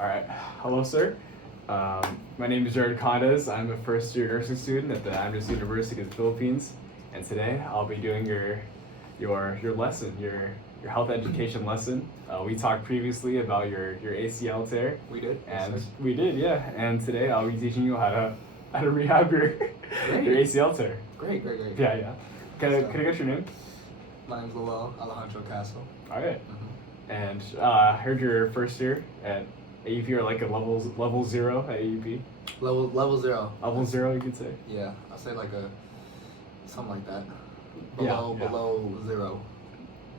All right. Hello, sir. My name is Jared Condes. I'm a first-year nursing student at the Andres University of the Philippines, and today I'll be doing your lesson, your health education lesson. We talked previously about your ACL tear. We did. And Yes, sir. we did, yeah. And today I'll be teaching you how to rehab your ACL tear. Great. Yeah. Can I get your name? My name's Lowell Alejandro Castle. All right. Mm-hmm. And I heard your first year at AUP or like a level 0 at AUP. Level 0. Level 0, you could say. Yeah, I'll say like something like that. Yeah. Below 0.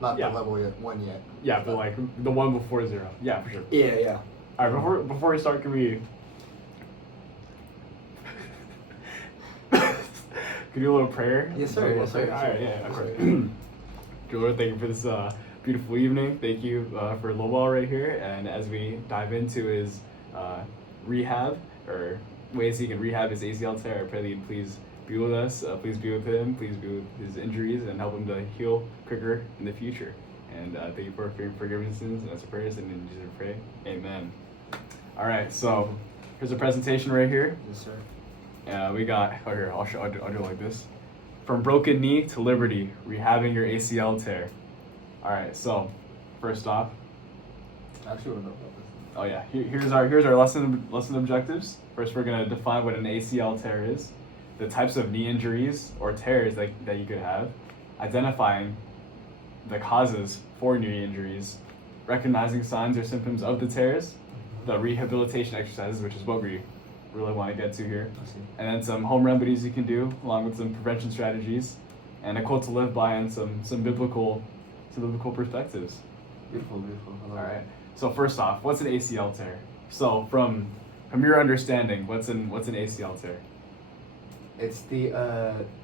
Not Yeah. the level 1 yet. Yeah, but like the one before 0. Yeah, for sure. Yeah. All right, before we start, can we do a little prayer? Yes, sir. Yes, sir. All right, yeah, Yes, of sir. course. Dear Lord, thank you for this beautiful evening. Thank you for Lowell right here. And as we dive into his rehab, or ways he can rehab his ACL tear, I pray that you please be with us. Please be with him. Please be with his injuries and help him to heal quicker in the future. And thank you for forgiving sins and answer prayers. And in Jesus we pray. Amen. All right, so here's a presentation right here. Yes, sir. We got, here, I'll do it like this. From broken knee to liberty, rehabbing your ACL tear. All right, so first off, I actually don't know about this. oh yeah, here's our lesson objectives. First, we're gonna define what an ACL tear is, the types of knee injuries or tears that you could have, identifying the causes for knee injuries, recognizing signs or symptoms of the tears, the rehabilitation exercises, which is what we really want to get to here, I see. and then some home remedies you can do, along with some prevention strategies, and a quote to live by, and some biblical perspectives. Beautiful. All right. So first off, what's an ACL tear? So from your understanding, what's an ACL tear? It's the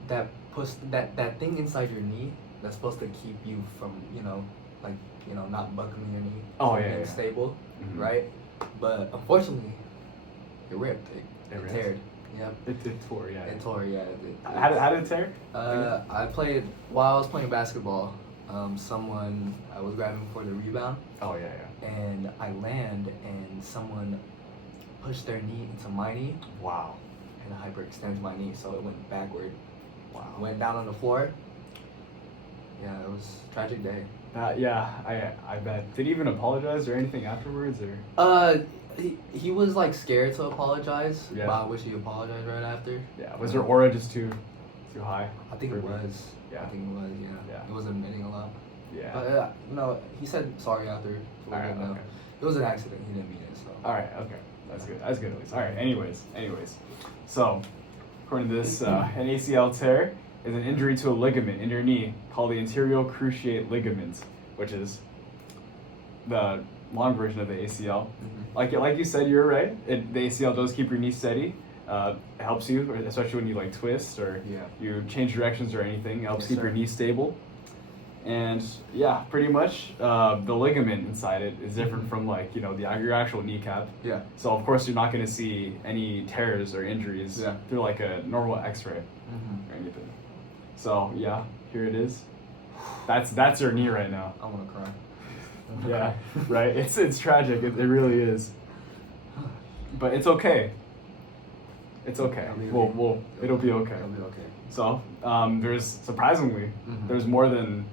that thing inside your knee that's supposed to keep you from not buckling your knee. Oh, from yeah, being yeah. stable, Mhm. right? But unfortunately, it ripped. It It ripped. teared. Yep. It tore, yeah. It tore. Yeah. How did it tear? I played while I was playing basketball. Someone I was grabbing for the rebound, Oh yeah. and I land, and someone pushed their knee into my knee, Wow. and I hyperextended my knee, so it went backward. Wow. Went down on the floor. Yeah, it was a tragic day. I bet. Did he even apologize or anything afterwards, or? He was like scared to apologize, Yeah. but I wish he apologized right after. Yeah. Was your aura just too high? I think it for- was. Yeah. I think it was. Yeah. Yeah. It was admitting a lot. Yeah. But no, he said sorry after. So All right. no. Okay. It was an accident. He didn't mean it. So. All right. Okay. That's good. That's good at least. All right. Anyways. So, according to this, an ACL tear is an injury to a ligament in your knee called the anterior cruciate ligament, which is the long version of the ACL. Mhm. Like you said, you're right. The ACL does keep your knee steady. It helps you, especially when you like twist or Yeah. you change directions or anything. It helps Yes, keep sir. your knee stable. And yeah, pretty much the ligament inside it is different Mhm. from your actual kneecap. Yeah. So of course you're not going to see any tears or injuries Yeah. through like a normal X-ray Mm-hmm. or anything. So yeah, here it is. That's your knee right now. I want to cry. Yeah, right. It's tragic. It really is. But it's okay. It's okay. It'll be It'll be okay. It'll be okay. So there's surprisingly Mhm. there's more than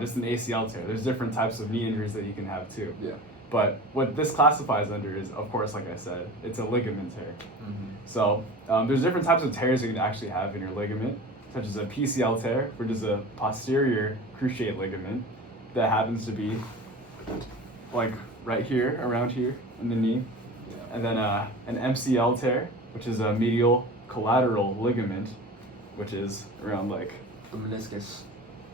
just an ACL tear. There's different types of knee injuries that you can have too. Yeah. But what this classifies under is, of course, like I said, it's a ligament tear. Mm-hmm. So there's different types of tears you can actually have in your ligament, such as a PCL tear, which is a posterior cruciate ligament that happens to be like right here, around here in the knee. Yeah. And then an MCL tear, which is a medial collateral ligament, which is around like, The meniscus.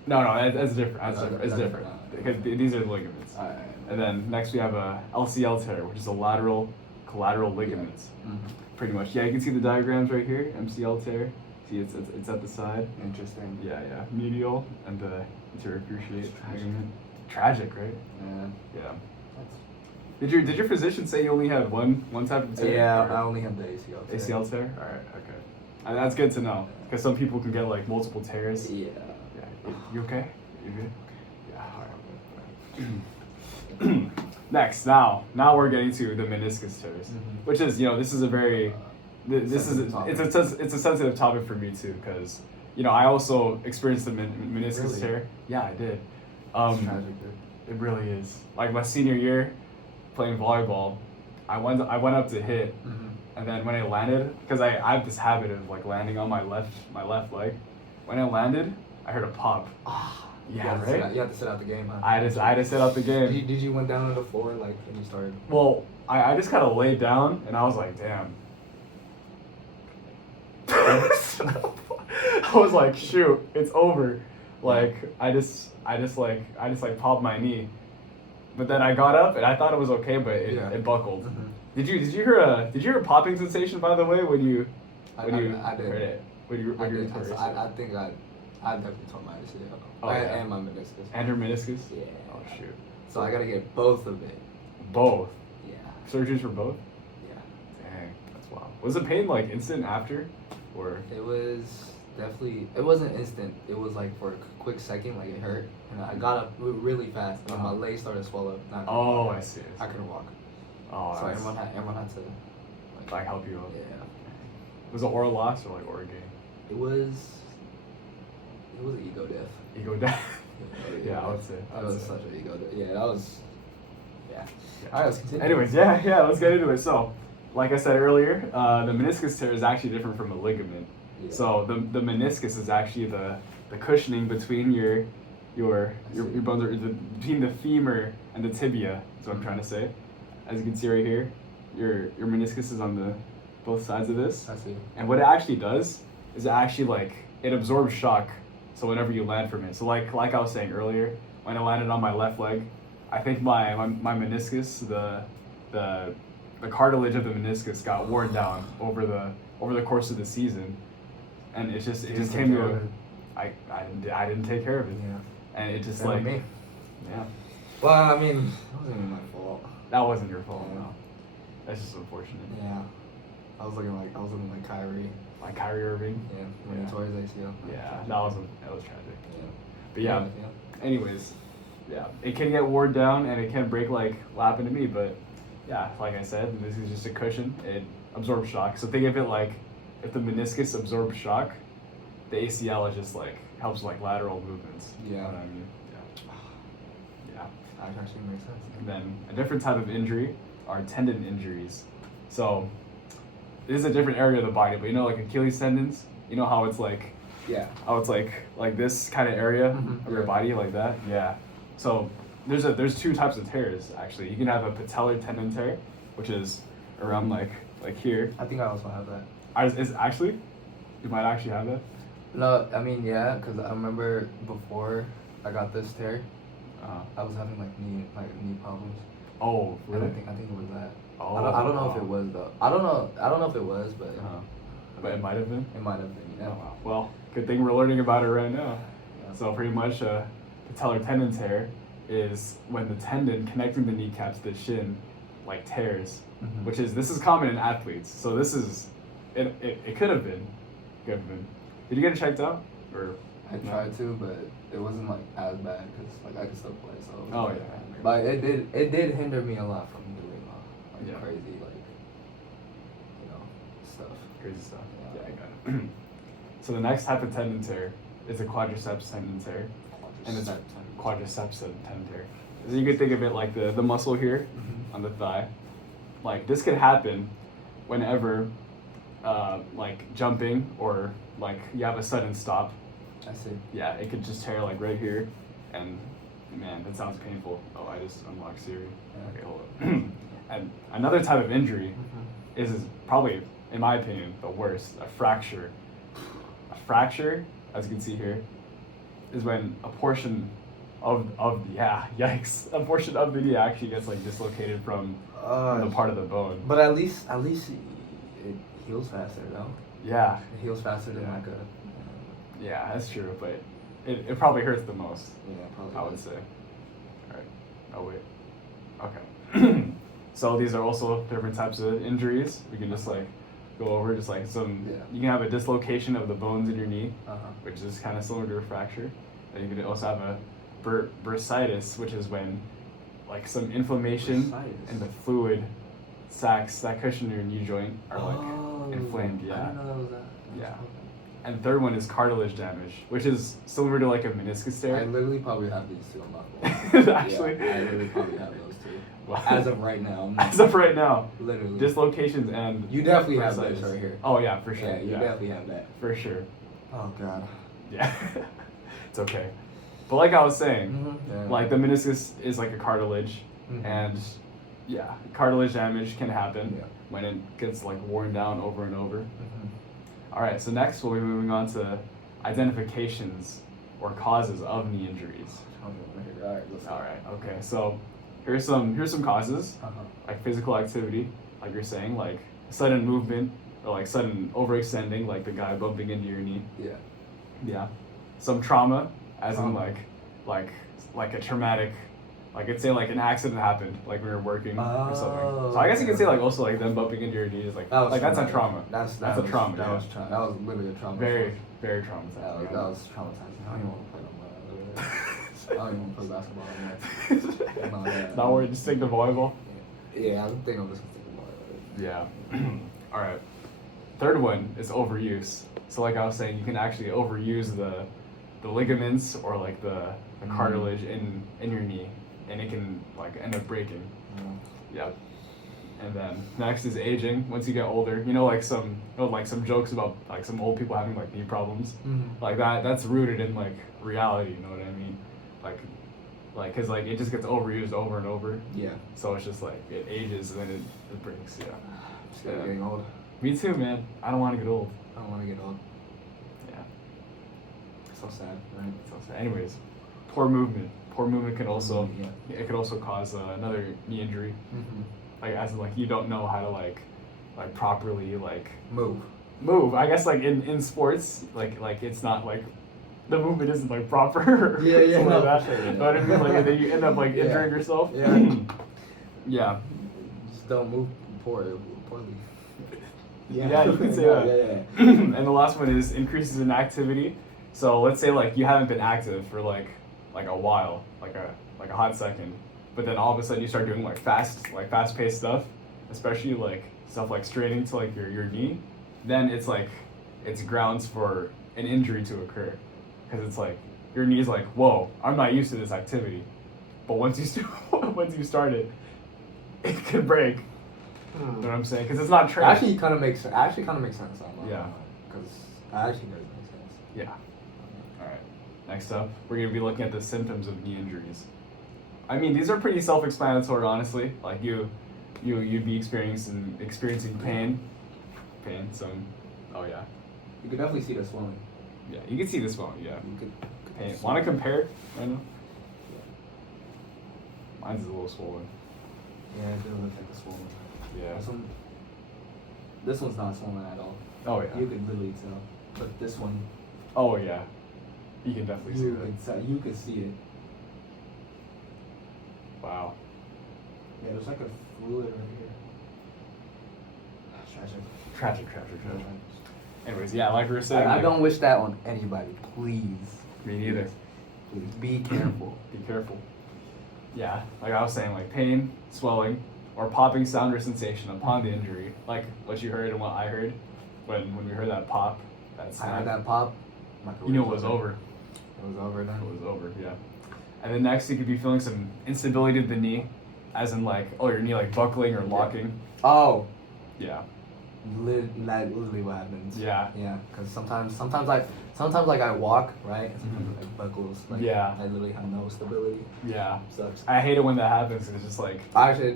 no, that's different. That's Oh, different. It's that's different. different. Because these are the ligaments. Alright. And then next we have a LCL tear, which is a lateral collateral ligaments. Mm-hmm. Pretty much. Yeah, you can see the diagrams right here. MCL tear. See, it's at the side. Interesting. Yeah. Medial and the anterior cruciate It's tragic. ligament. Tragic, right? Yeah. Yeah. That's, Did your physician say you only have one type of tear? yeah, Or I only have the ACL. tear. ACL tear? Alright, okay. And that's good to know. Because some people can get like multiple tears. Yeah. Yeah. You okay? You good? Yeah, alright. Next, now we're getting to the meniscus tears, Mhm. which is, this is a very, this is Sensitive topic. it's a sensitive topic for me too, because I also experienced the meniscus Really? tear. Yeah, I did. It's tragic, dude. It really is. Like my senior year, playing volleyball, I went up to hit, Mm-hmm. and then when I landed, because I have this habit of like landing on my left leg. When I landed, I heard a pop. Yeah, right. You had to sit out the game, huh? I had to set up the game. Did you went down on the floor like when you started? Well, I just kind of laid down and I was like, damn. I was like, shoot, it's over. Like I just popped my knee. But then I got up and I thought it was okay, but it buckled. Mm-hmm. Did you hear a popping sensation, by the way, when you I did. heard it? When you I tore did. your I think I definitely tore my ACL. Oh, yeah. And my meniscus. And your meniscus? Yeah. Oh shoot. So I gotta get both of it. Both. Yeah. Surgeries for both? Yeah. Dang, that's wild. Was the pain like instant after? Or It was definitely. It wasn't instant. It was like for a quick second, like it hurt, and I got up really fast, and my legs started to swell up. and I couldn't oh, walk. I see. I couldn't walk. Oh, So that's- everyone had to. like help you up. Yeah. Was it oral loss or like oral gain? It was an ego death. Ego death. Yeah, Yeah, I would say. That was such an ego death. Yeah, that was. Yeah. Yeah. All right, let's continue. Anyways, yeah, let's get into it. So, like I said earlier, the meniscus tear is actually different from a ligament. Yeah. So the meniscus is actually the cushioning between your bones, or between the femur and the tibia. Is what I'm trying to say. As you can see right here, your meniscus is on the both sides of this. I see. And what it actually does is it actually like it absorbs shock. So whenever you land from it, so like I was saying earlier, when I landed on my left leg, I think my meniscus, the cartilage of the meniscus got worn down over the course of the season, and it just came to I didn't take care of it, Yeah. and it just Same like with me. yeah, Well, I mean, it wasn't even my fault. that wasn't your fault. Yeah. No, that's just unfortunate. Yeah. I was looking like Kyrie. Like Kyrie Irving. Yeah. When he tore his ACL. Yeah, that was tragic. Yeah. But yeah. Anyways, yeah, it can get worn down and it can break like what happened to me. But yeah, like I said, this is just a cushion. It absorbs shock. So think of it like if the meniscus absorbs shock, the ACL is just like helps like lateral movements. You know Yeah. what I mean? Yeah. That actually makes sense. And then a different type of injury are tendon injuries. So this is a different area of the body, but like Achilles tendons, how it's like Yeah. how it's like this kind of area Mhm. of your body like that. Yeah. So there's two types of tears actually. You can have a patellar tendon tear, which is around like here. I think I also have that. Is actually, you might actually have that. No, I mean, yeah, because I remember before I got this tear, Uh, I was having like knee problems. oh, really? And I think it was that. Oh, I don't know if it was though. I don't know if it was, but But it might have been. it might have been. Oh, Yeah. wow. Well, good thing we're learning about it right now. Yeah. So pretty much a patellar tendon tear is when the tendon connecting the kneecap to the shin like tears, Mhm. this is common in athletes. So this is it could have been. Did you get it checked out or? I tried to, but it wasn't like as bad because like I could still play. So. It was Oh, like- yeah. But it did hinder me a lot from doing Yeah. crazy stuff. Crazy stuff. Yeah. Yeah, I got it. So the next type of tendon tear is a quadriceps tendon tear, and it's quadriceps tendon tear. So you could think of it like the muscle here Mhm. on the thigh. Like this could happen whenever like jumping or like you have a sudden stop. I see. Yeah, it could just tear like right here, and man, that sounds painful. Oh, I just unlocked Siri. Yeah. Okay, hold on. And another type of injury Mhm. is probably, in my opinion, the worst. A fracture. A fracture, as you can see here, is when a portion of yikes, a portion of the knee actually gets like dislocated from the part of the bone. But at least it heals faster though. Yeah, It heals faster than Yeah. like yeah, that's true, but it probably hurts the most. probably. I would say. Alright. Oh wait. Okay. So these are also different types of injuries. We can just like go over just like some. Yeah. You can have a dislocation of the bones in your knee, Uh-huh. which is kind of similar to a fracture. And you can also have a bursitis, which is when like some inflammation Bursitis. and the fluid sacs that cushion your knee joint are like inflamed. I Yeah. didn't know that was that. Yeah. And the third one is cartilage damage, which is similar to like a meniscus I tear. literally probably have these two on my phone. Actually, Yeah, I literally probably have those two. Wow. As of right now. I'm not- As of right now, Literally. dislocations and You definitely have this bursitis. right here. Oh yeah, for sure. Yeah, you definitely have that. For sure. Oh god. Yeah. It's okay. But like I was saying, Mm-hmm. like the meniscus is like a cartilage, Mhm. and yeah, cartilage damage can happen Yeah. when it gets like worn down over and over. Mhm. All right, so next we'll be moving on to identifications or causes of knee injuries. All right, let's go. All right, okay. So here's some causes, Uh-huh. like physical activity, like you're saying, like sudden movement or like sudden overextending, like the guy bumping into your knee. Yeah. Yeah. Some trauma, as in Trauma. like a traumatic, like let's say like an accident happened, like when you're working or something. Oh, So I guess you could say okay. like also like them bumping into your knees, like That was that's a traumatic. trauma. That's a trauma. That yeah. was that was literally a trauma. Very That traumatizing. was traumatizing. I don't even want to play no more. I don't even want to play basketball anymore. No, yeah. Not worried, just take the volleyball. Yeah, I'm thinking I'm just gonna think about it. Yeah. All right. Third one is overuse. So like I was saying, you can actually overuse the ligaments or like the Mhm. cartilage in your knee, and it can like end up breaking. Yeah. And then next is aging. Once you get older, like some jokes about like some old people having like knee problems. Mm-hmm. Like that's rooted in like reality, you know what I mean? Like cause like it just gets overused over and over. Yeah. So it's just like it ages and then it breaks, yeah. Scared of Yeah. getting old. Me too, man. I don't want to get old. I don't want to get old. Yeah. So sad, right? So anyways, poor movement. Poor movement can also Yeah. it could also cause another knee injury. Mm-hmm. Like as in like you don't know how to like properly like Move. I guess like in sports like it's not like the movement isn't like proper. Yeah, yeah, something no, like that. for sure, yeah. You know what I mean? Like and then you end up like Yeah. injuring yourself. Yeah. Yeah. Just don't move poorly. Yeah, you can say Yeah, that. yeah, yeah. And the last one is increases in activity. So let's say like you haven't been active for like a while, like a hot second, but then all of a sudden you start doing like fast paced stuff, especially like stuff like straining to like your knee, then it's grounds for an injury to occur, because it's like your knee's like, whoa, I'm not used to this activity, but once you start it, it could break. You know what I'm saying? Because it's not trained. Actually, kind of makes sense. Yeah. Because actually does make sense. Yeah. All right. Next up, we're gonna be looking at the symptoms of knee injuries. I mean, these are pretty self-explanatory, honestly. Like you'd be experiencing pain. Some. Oh yeah. You could definitely see the swelling. Yeah. You can see this one. Yeah. You could. Pain. Want to compare? I know. Mine's a little swollen. Yeah, it does look like a swollen. Yeah. This one's not swollen at all. Oh yeah. You could literally tell. But this one, Oh yeah. You can definitely see you that. could tell. You could see it. Wow. Yeah, there's like a fluid right here. Tragic. Tragic. Anyways, yeah, like we were saying. I like- don't wish that on anybody. Please. Me neither. Please be careful. Be careful. Yeah, like I was saying, like pain, swelling, or popping sound or sensation upon the injury, like what you heard and what I heard when we heard that pop, that I snap. heard that pop. My You knew it career's was over. It was over It then. was over, yeah. And then next, you could be feeling some instability of the knee, as in like, oh, your knee like buckling or locking. Oh, Yeah. that literally what happens. Yeah. Yeah, because sometimes like I walk, right? And sometimes it like buckles. Like, Yeah. I literally have no stability. Yeah. Sucks. I hate it when that happens. 'Cause it's just like. Actually,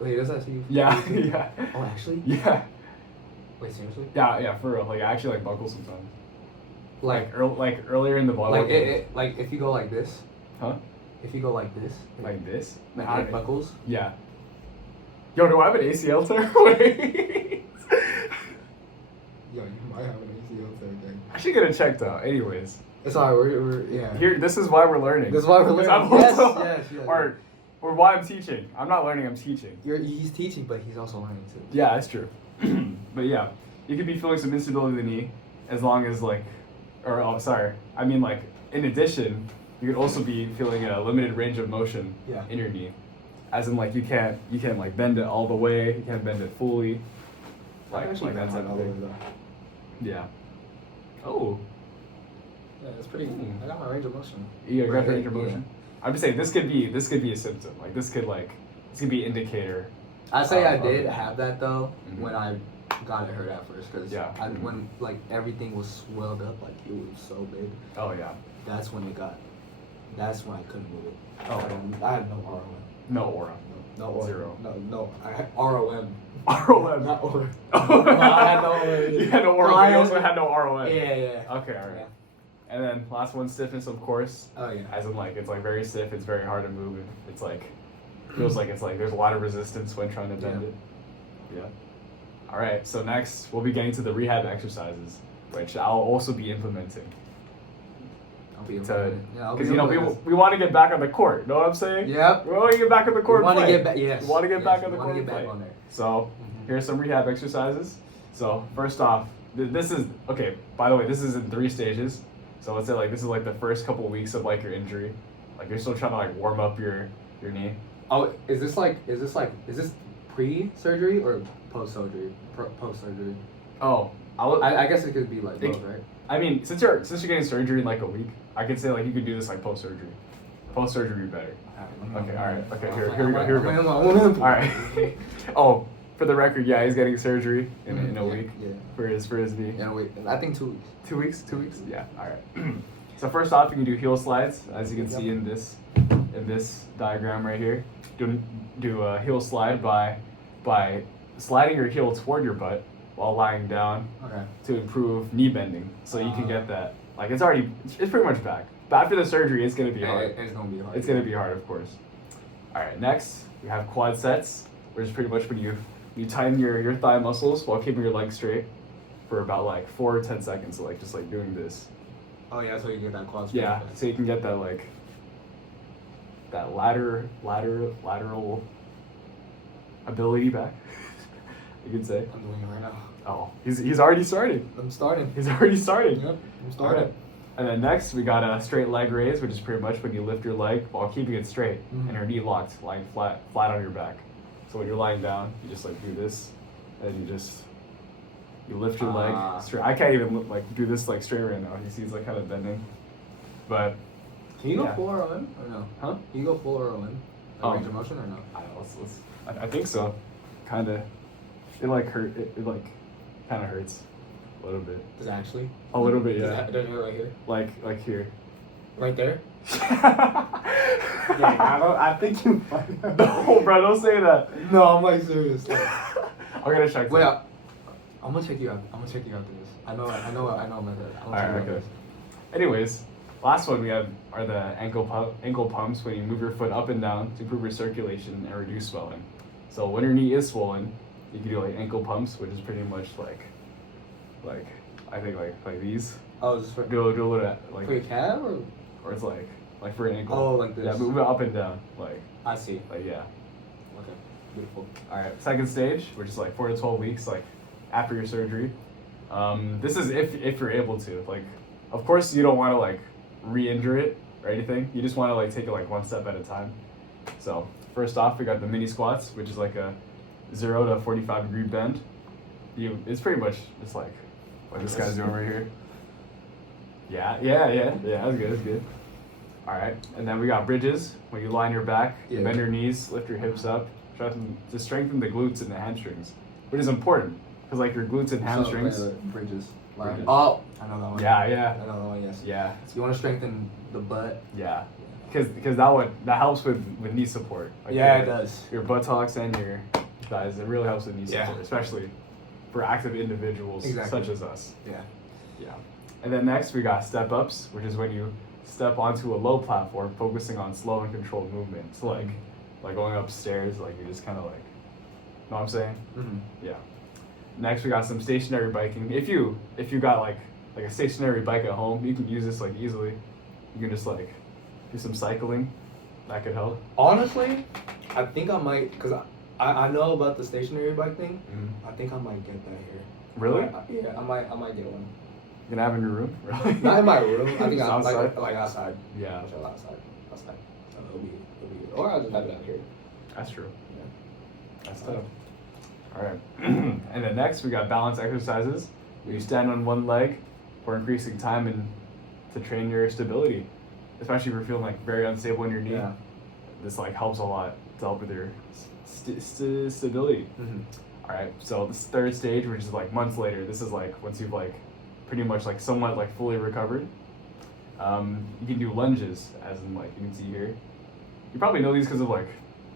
wait, does that to you? Yeah. You too? Yeah. Oh, actually? Yeah. Wait, seriously? Yeah. For real. Like I actually like buckle sometimes. Like, Earlier in the volleyball. game. like if you go like this. Huh? If you go like this. Like this? Like it buckles. Yeah. Yo, do I have an ACL tear? Wait. Yo, you might have an ACL tear thing. I should get it checked out. Anyways, It's alright. We're yeah. here. This is why we're learning. This is why we're Because learning. I'm Yes, also- yes. Or why I'm teaching. I'm not learning. I'm teaching. He's teaching, but he's also learning too. Yeah, that's true. But yeah, you could be feeling some instability in the knee, as long as like, I mean like, in addition, you could also be feeling a limited range of motion Yeah. in your knee. as in like you can't like bend it all the way, you can't bend it fully, like that type of thing. Yeah. Oh. Yeah, it's pretty. I got my range of motion. You got Right, range of yeah. motion. I'm just saying this could be a symptom. Like this could be an indicator. I say I of did it. have that though Mhm. when I got it hurt at first, because Yeah. when like everything was swelled up, like it was so big. Oh yeah. That's when I couldn't move it. Oh. I had no ROM. No aura. No aura. Zero. No. I had ROM. ROM. Not aura. Oh. No, I had no aura. You had no aura, No, but I you had- also had no ROM. Yeah. Okay, alright. Yeah. And then last one, stiffness, of course. Oh yeah. As in like it's like very stiff, it's very hard to move. It's like feels like it's like there's a lot of resistance when trying to bend Yeah. it. Yeah. All right. So next we'll be getting to the rehab exercises, which I'll also be implementing. I'll be To I'll because be we want to get back on the court. Know what I'm saying? Yep. We want to get back on the court. We want to play. get back. Yes. We want to get back on the we court. want to get play. back on there. So here's some rehab exercises. So first off, this is okay. By the way, this is in 3 stages. So let's say like this is like the first couple weeks of like your injury, like you're still trying to like warm up your knee. Oh, is this pre-surgery or post-surgery? Post-surgery. Oh, I guess it could be like both, right? I mean, since you're getting surgery in like a week, I could say like you could do this like post surgery. Post surgery would be better. Okay, all right. Okay, here we go. All right. Oh, for the record, yeah, he's getting surgery in a week. Yeah. For his knee. Yeah, wait. I think 2 weeks. 2 weeks. 2 weeks. Yeah. All right. So first off, you can do heel slides, as you can see in this diagram right here. Do a heel slide by sliding your heel toward your butt while lying down Okay. to improve knee bending. So you can get that. Like it's pretty much back. But after the surgery, it's gonna be hard. It's gonna be hard. It's gonna be hard, of course. All right. Next, we have quad sets, which is pretty much when you tighten your thigh muscles while keeping your legs straight for about like 4 or 10 seconds. So like just like doing this. Oh yeah, that's how you get that quad. Yeah. So you can get that like that lateral ability back. You could say. I'm doing it right now. Oh, he's already started. I'm starting. He's already starting. Yep. I'm starting. Alright. And then next we got a straight leg raise, which is pretty much when you lift your leg while keeping it straight and your knee locked, lying flat on your back. So when you're lying down, you just like do this, and you lift your leg straight. I can't even like do this like straight right now. He's like kind of bending, but Can you go yeah. full ROM or no? Huh? Can you go full ROM? Range of motion or no? I don't know. I think so. Kind of. It like hurt. It like kind of hurts a little bit. Does it actually? A little bit, Does yeah. it hurt right here? Like here. Right there? I think you might. No, bro, don't say that. No, I'm like serious. I'm gonna check. Wait, that. I'm gonna check you out. I'm gonna check you after this. I know I'm method. Alright, okay. Anyways, last one we have are the ankle pumps when you move your foot up and down to improve your circulation and reduce swelling. So when your knee is swollen, you can do like ankle pumps, which is pretty much like I think like these. Oh, just for Do a little like for your calf or it's like for an ankle. Oh, like this. Yeah, move it up and down I see. yeah. Okay, beautiful. All right, second stage, which is like 4 to 12 weeks, like after your surgery. This is if you're able to. Like, of course, you don't want to like re-injure it or anything. You just want to like take it like one step at a time. So first off, we got the mini squats, which is like a 0 to 45 degree bend. It's pretty much just like what this guy's doing right here. Yeah. That's good. All right, and then we got bridges. When you lie on your back, you Yeah. bend your knees, lift your hips up, to strengthen the glutes and the hamstrings, which is important because like your glutes and hamstrings. Bridges. Bridges. Oh, I know that one. Yeah. I know that one. Yes. Yeah. So you want to strengthen the butt. Yeah. Because that helps with knee support. Like Yeah, your, it does. Your buttocks and your thighs. It really helps with knee Yeah. support, especially for active individuals Exactly. such as us. Yeah. Yeah. And then next we got step ups, which is when you step onto a low platform, focusing on slow and controlled movement. So like going upstairs, like you just kind of like, know what I'm saying? Mm-hmm. Yeah. Next we got some stationary biking. If you got like a stationary bike at home, you can use this like easily. You can just like do some cycling. That could help. Honestly, I think I might, because I know about the stationary bike thing. Mm-hmm. I think I might get that here. Really? Yeah, I might get one. You can have in your room? Really? Not in my room. I think Just I'm outside? like outside. Yeah. Outside. So it'll be good. Or I'll just have it out here. That's true. Yeah. That's tough. All right. And then next we got balance exercises. You stand on one leg for increasing time and to train your stability, especially if you're feeling like very unstable in your knee. Yeah. This like helps a lot to help with your stability. Mm-hmm. All right. So this third stage, which is like months later, this is like once you've like pretty much like somewhat like fully recovered. You can do lunges, as in like you can see here. You probably know these because of like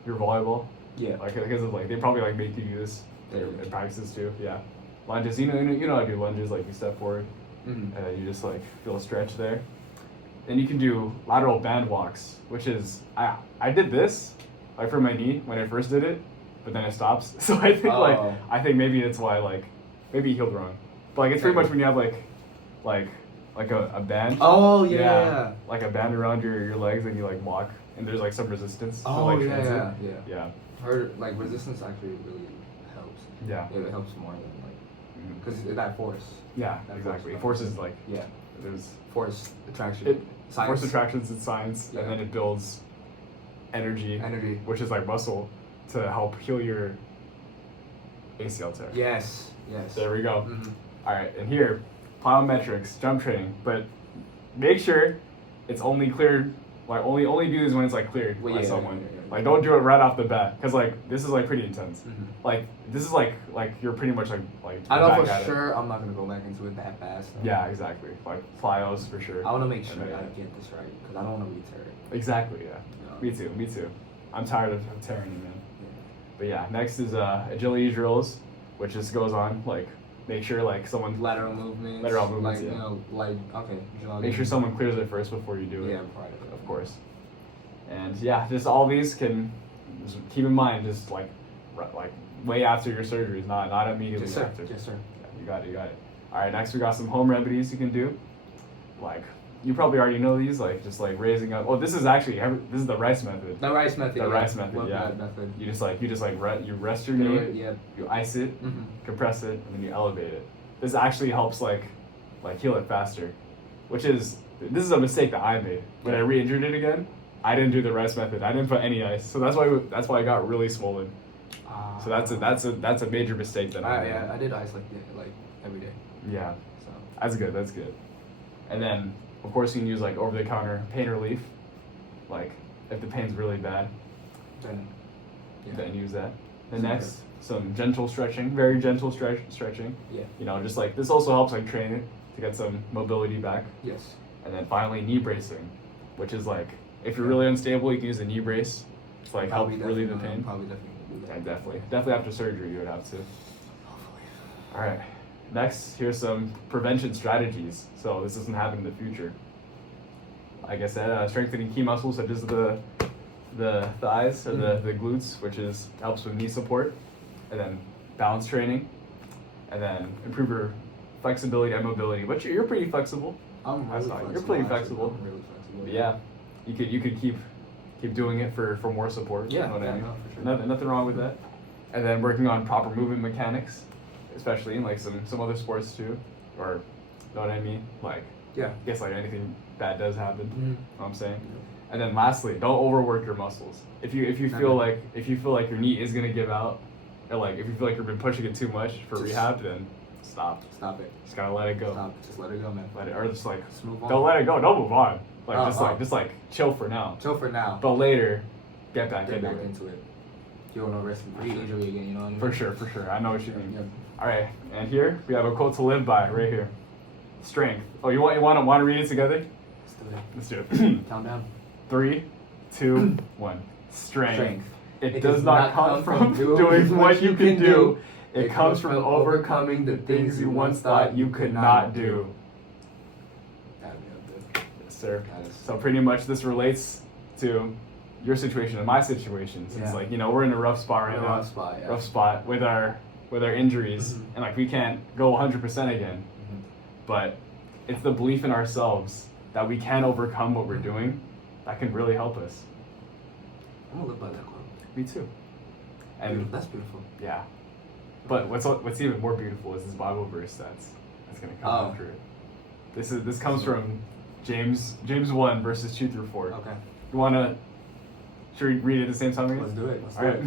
your volleyball. Yeah. Like because of like they probably like make you do this in practices too. Yeah. Lunges. You know how to do lunges. Like you step forward, Mm-hmm. and then you just like feel a stretch there. Then you can do lateral band walks, which is I did this like for my knee when I first did it, but then it stops. So I think I think maybe that's why like maybe he healed wrong. But like it's pretty much when you have like a band. Oh yeah. Like a band around your legs and you like walk and there's like some resistance. to, Oh like, yeah, transit. yeah. Yeah. Heard like resistance actually really helps. Yeah. It helps more than like Mhm. because that force. Yeah, That exactly. force. Force is like Yeah. there's Force attraction. it Science. force attractions in science, Yeah. and then it builds energy, Energy. which is like muscle, to help heal your ACL tear. Yes. Yes. There we go. Mm-hmm. All right, and here, plyometrics, jump training, but make sure it's only cleared. Like only do this when it's like cleared Well, by yeah, someone. yeah. Like don't do it right off the bat, cause like this is like pretty intense. Mm-hmm. Like this is like you're pretty much like I know back for at it. sure I'm not gonna go back into it that fast. Though. Yeah, exactly. Like plyos for sure. I want to make sure Yeah. I get this right because I don't want to be tear it. Exactly. Yeah. You Me know? too. Me too. I'm tired of tearing it, man. Yeah. But yeah, next is agility drills, which just goes on like make sure like someone Lateral movements. Lateral movements, Like yeah. you know, like okay. Jogging. make sure someone clears it first before you do it. Yeah, prior to Of course. And yeah, just all these can just keep in mind just like way after your surgeries, not immediately Yes, sir. after. Yes, sir. Yeah, you got it. You got it. All right, next we got some home remedies you can do. Like you probably already know these, like just like raising up. Oh, this is the rice method. The rice method. The yeah. rice method, Love yeah. that method. You just you rest your Do knee, it, yeah. you ice it, Mm-hmm. compress it, and then you elevate it. This actually helps like heal it faster, this is a mistake that I made when I re-injured it again. I didn't do the rice method. I didn't put any ice, so that's why I got really swollen. So that's a major mistake that I made. I did ice like every day. Yeah, So that's good. That's good. And then of course you can use like over-the-counter pain relief, like if the pain's really bad, then then use that. Then Some next, some gentle stretching, very gentle stretching. Yeah. You know, just like this also helps like train it to get some mobility back. Yes. And then finally knee bracing, which is like if you're really unstable, you can use a knee brace to like help relieve the pain. Probably definitely do Yeah, that. definitely after surgery you would have to. Hopefully. All right, next here's some prevention strategies so this doesn't happen in the future. Like I said, strengthening key muscles such as the thighs or the glutes, which helps with knee support, and then balance training, and then improve your flexibility and mobility. But you're pretty flexible. I'm That's really not- flexible. you're pretty actually. flexible. I'm really flexible. But yeah, you could keep doing it for more support. Yeah, You know what I yeah, mean? no, for sure. Nothing wrong with that. And then working on proper movement mechanics, especially in like some other sports too, or know what I mean? Like Yeah. I guess like anything bad does happen. Mhm. You know what I'm saying? And then lastly, don't overwork your muscles. If you feel like your knee is gonna give out, or like if you feel like you've been pushing it too much for Just- rehab, then stop. Stop it. Just gotta let it go. Stop. Just let it go, man. Let it, or just like Just move on. don't let it go. Don't move on. Like Oh, just like chill for now. Chill for now. But later, get back Get into back it. into it. You don't want to re-injury again. You know what I mean? For sure. I know what you mean. Yeah. All right, and here we have a quote to live by right here. Strength. Oh, you want to read it together? Let's do it. Let's do it. Count down. 3, 2, 1. Strength. Strength. It does not come from doing what you can do. It comes from overcoming the things you once thought you could not do. That'd be good. Yes, sir. That is- So pretty much this relates to your situation and my situation. Since Yeah. like we're in a rough spot right In a now. rough spot, yeah. Rough spot with our injuries, Mhm. and like we can't go 100% again. Mhm. But it's the belief in ourselves that we can overcome what we're doing that can really help us. I'm gonna live by that quote. Me too. And That's beautiful. yeah, but what's even more beautiful is this Bible verse that's gonna come Oh. after it. This comes from James 1 verses 2 through 4. Okay. You wanna Should we read it at the same time again? Let's do it. Let's All do right. it.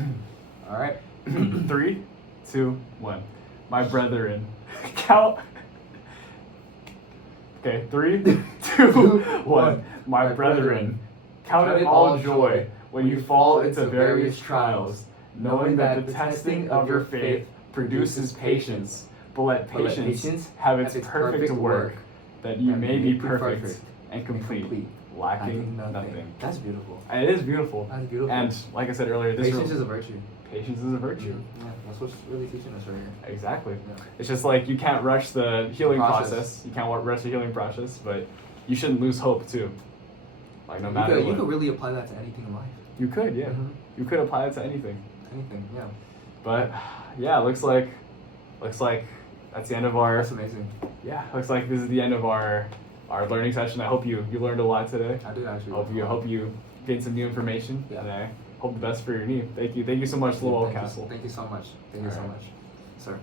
All right. 3, 2, 1. My brethren, count. Okay, 3, 2, 1. My brethren, count it all joy when you fall into various trials, knowing that the testing of your faith produces patience. But let patience have its perfect work, that you may be perfect and complete, lacking nothing. That's beautiful. And it is beautiful. That's beautiful. And like I said earlier, this patience is a virtue. Patience is a virtue. Yeah, that's what's really teaching us right here. Exactly. Yeah. It's just like you can't rush the healing Process. process. You can't rush the healing process, but you shouldn't lose hope too. Like no matter You what. could really apply that to anything in life. You could, yeah. Mhm. You could apply it to anything. Anything, yeah. But yeah, looks like that's the end of our. That's amazing. Yeah, looks like this is the end of our learning session. I hope you learned a lot today. I did actually. Hope you gained some new information. Yeah. And I hope the best for your knee. Thank you so much, Lowell Castle. Thank you so much. Thank you so Alright. much, sir.